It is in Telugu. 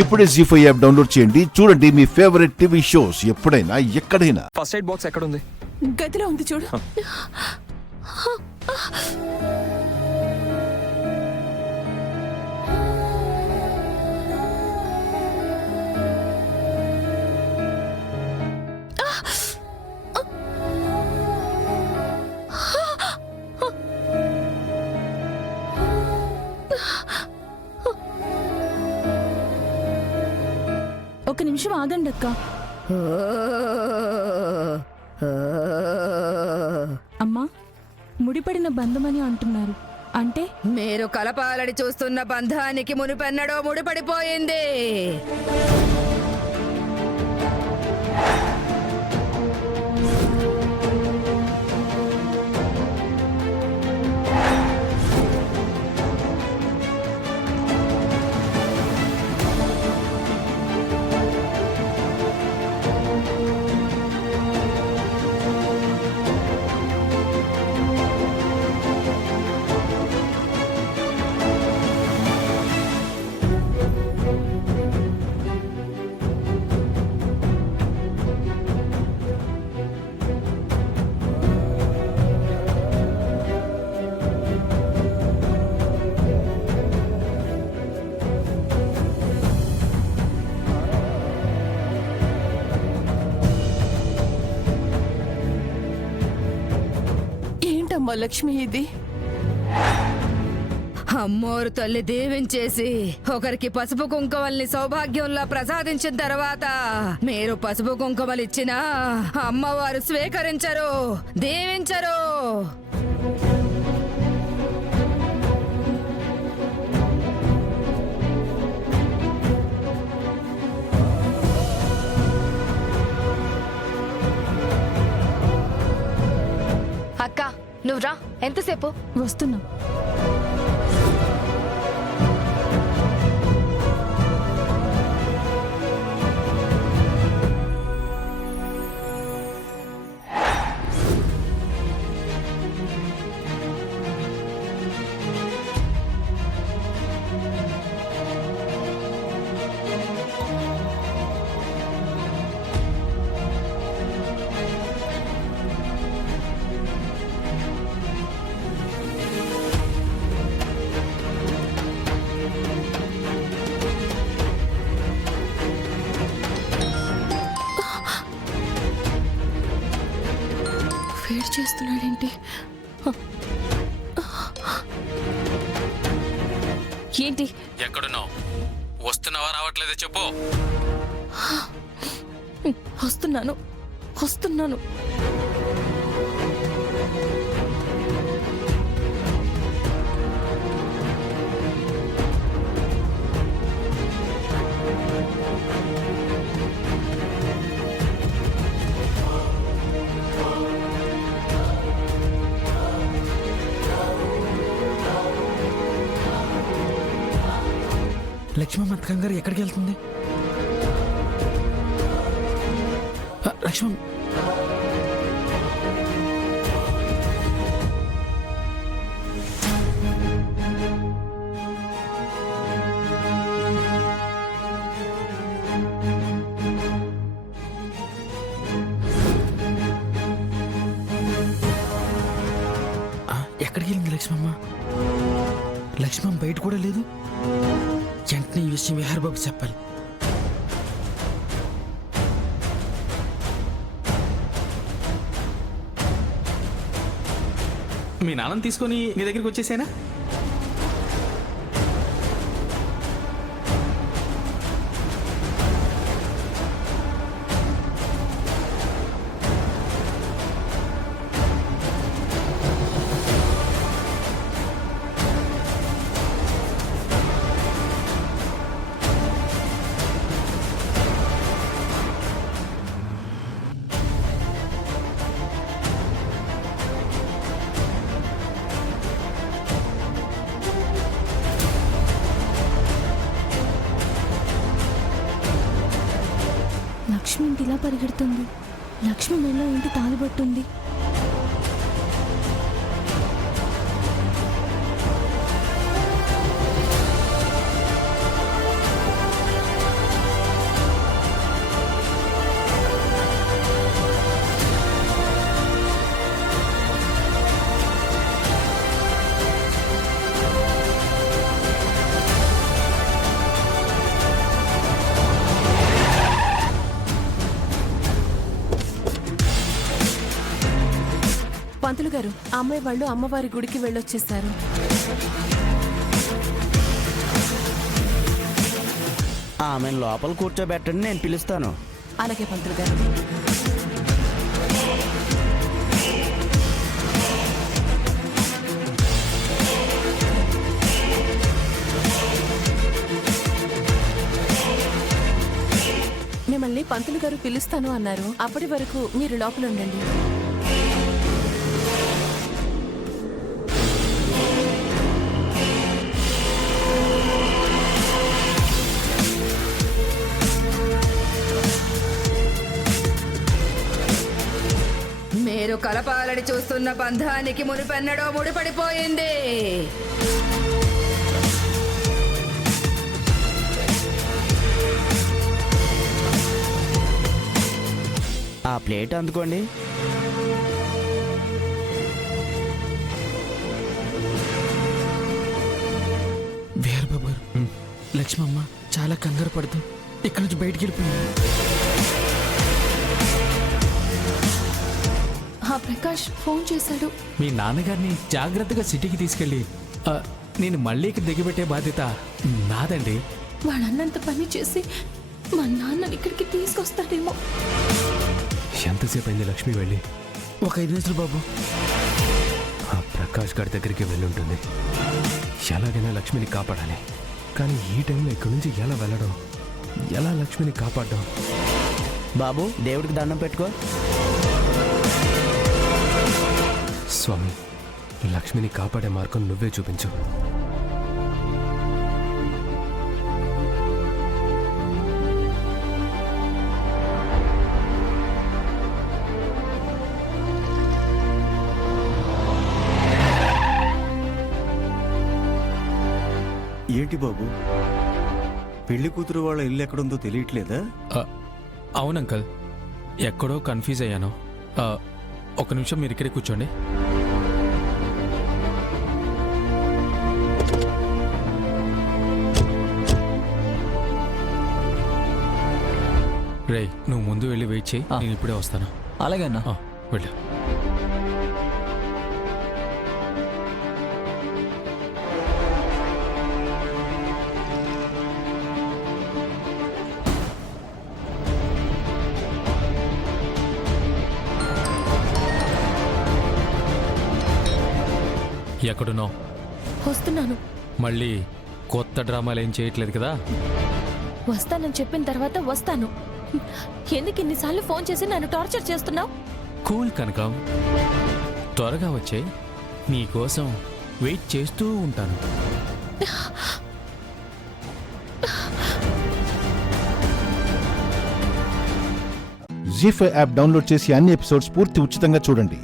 ఇప్పుడే జీ5 యాప్ డౌన్లోడ్ చేయండి. చూడండి మీ ఫేవరెట్ టీవీ షోస్ ఎప్పుడైనా ఎక్కడైనా. ఫస్ట్ ఎయిడ్ బాక్స్ ఎక్కడ ఉంది? గదిలో ఉంది చూడు. ఒక నిమిషం ఆగండి అక్క. అమ్మా, ముడిపడిన బంధమని అంటున్నారు. అంటే మీరు కలపాలని చూస్తున్న బంధానికి మునిపెన్నడో ముడిపడిపోయింది. ఏంటమ్మా లక్ష్మి ఇది? అమ్మోరు తల్లి దీవించేసి ఒకరికి పసుపు కుంకుమల్ని సౌభాగ్యంలా ప్రసాదించిన తర్వాత మీరు పసుపు కుంకుమలు ఇచ్చినా అమ్మవారు స్వీకరించరు, దీవించరు. అక్క నువ్వు రా, ఎంతసేపు? వస్తున్నా. వెయిట్ చేస్తున్నాడేంటి? ఏంటి? ఎక్కడున్నావు? వస్తున్నావా రావట్లేదే చెప్పు. వస్తున్నాను వస్తున్నాను. లక్ష్మమ్మ కంగారు ఎక్కడికి వెళ్తుంది? లక్ష్మణ్, ఎక్కడికి వెళ్ళింది లక్ష్మమ్మ? లక్ష్మమ్మ బయట కూడా లేదు. వెంటనే ఈ విషయం విహార్ బాబు చెప్పాలి. మీ నాన్నని తీసుకొని నీ దగ్గరికి వచ్చేసేనా? లక్ష్మి ఇంటి ఇలా పరిగెడుతుంది. లక్ష్మి మెడలో ఏంటి తాలిబొట్టుంది? పంతులు గారు, ఆ అమ్మాయి వాళ్ళు అమ్మవారి గుడికి వెళ్ళొచ్చేసారు. ఆమె లోపల కూర్చోబెట్టండి, నేను పిలుస్తాను. అలాగే పంతులు గారు. మిమ్మల్ని పంతులు గారు పిలుస్తాను అన్నారు. అప్పటి వరకు మీరు లోపల ఉండండి. మీరు కలపాలని చూస్తున్న బంధానికి మునిపెన్నడో ముడిపడిపోయింది. ఆ ప్లేట్ అందుకోండి. వీరబాబు గారు, లక్ష్మమ్మ చాలా కంగారు పడుతూ ఇక్కడి నుంచి బయటికి వెళ్ళిపోయింది. ఆ ప్రకాష్ ఫోన్ చేశాడు. మీ నాన్నగారిని జాగ్రత్తగా సిటీకి తీసుకెళ్ళి నేను మళ్ళీ ఇక్కడ దిగబెట్టే బాధ్యత నాదండి. వాడన్నంత పని చేసి మా నాన్నని ఇక్కడికి తీసుకొస్తాడేమో. ఎంతసేపు అయింది లక్ష్మి వెళ్ళి? ఒక 5 నిమిషాలు బాబు. ఆ ప్రకాష్ గారి దగ్గరికి వెళ్ళుంటుంది. ఎలాగైనా లక్ష్మిని కాపాడాలి. కానీ ఈ టైంలో ఇక్కడి నుంచి ఎలా వెళ్ళడం, ఎలా లక్ష్మిని కాపాడడం? బాబు, దేవుడికి దండం పెట్టుకో. స్వామి, లక్ష్మిని కాపాడే మార్గం నువ్వే చూపించు. ఏంటి బాబు, పెళ్లి కూతురు వాళ్ళ ఇల్లు ఎక్కడుందో తెలియట్లేదా? అవును అంకల్, ఎక్కడో కన్ఫ్యూజ్ అయ్యాను. ఒక నిమిషం మీరు ఇక్కడే కూర్చోండి. రే, నువ్వు ముందు వెళ్ళి వెయిట్ చేయి, నేను ఇప్పుడే వస్తాను. అలాగే అన్న. వెళ్ళు. ఎక్కడున్నావు? వస్తున్నాను. మళ్ళీ కొత్త డ్రామాలు ఏం చేయట్లేదు కదా? వస్తానని చెప్పిన తర్వాత వస్తాను. ఎందుకు ఇన్నిసార్లు ఫోన్ చేసి నన్ను టార్చర్ చేస్తున్నావు? కూల్ కనకం, త్వరగా వచ్చే, నీకోసం వెయిట్ చేస్తూ ఉంటాను. జీ5 యాప్ డౌన్లోడ్ చేసి అన్ని ఎపిసోడ్స్ పూర్తి ఉచితంగా చూడండి.